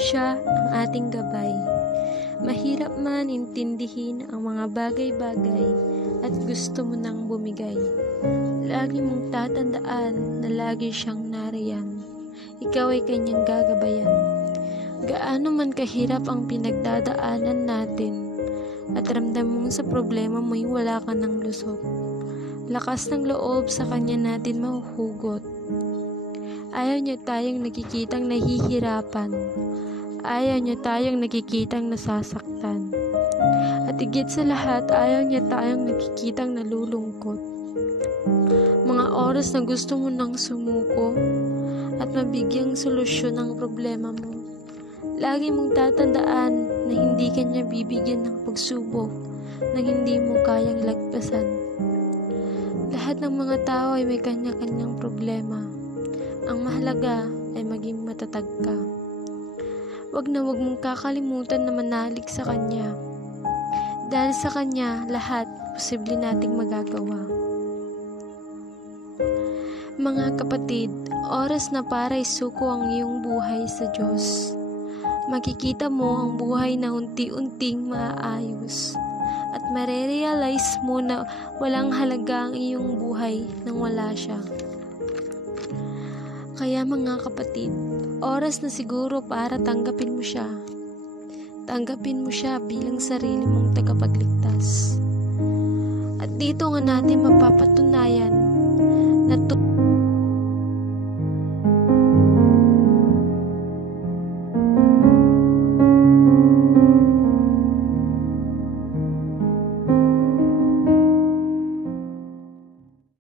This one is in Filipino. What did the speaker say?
Siya ang ating gabay. Mahirap man intindihin ang mga bagay-bagay at gusto mo nang bumigay. Lagi mong tatandaan na lagi siyang nariyan. Ikaw ay kanyang gagabayan. Gaano man kahirap ang pinagdadaanan natin at ramdam mong sa problema mo'y wala ka ng lusot. Lakas ng loob sa kanya natin mahuhugot. Ayaw niya tayong nakikitang nahihirapan. Ayaw niya tayong nakikitang nasasaktan. At higit sa lahat, ayaw niya tayong nakikitang nalulungkot. Mga oras na gusto mo nang sumuko at mabigyang solusyon ang problema mo, lagi mong tatandaan na hindi ka niya bibigyan ng pagsubok na hindi mo kayang lagpasan. Lahat ng mga tao ay may kanya-kanyang problema. Ang mahalaga ay maging matatag ka. Wag na wag mong kakalimutan na manalig sa Kanya. Dahil sa Kanya, lahat posible nating magagawa. Mga kapatid, oras na para isuko ang iyong buhay sa Diyos. Makikita mo ang buhay na unti-unting maaayos. At marerealize mo na walang halaga ang iyong buhay nang wala siya. Kaya mga kapatid, oras na siguro para tanggapin mo siya. Tanggapin mo siya bilang sarili mong tagapagligtas. At dito nga natin mapapatuloy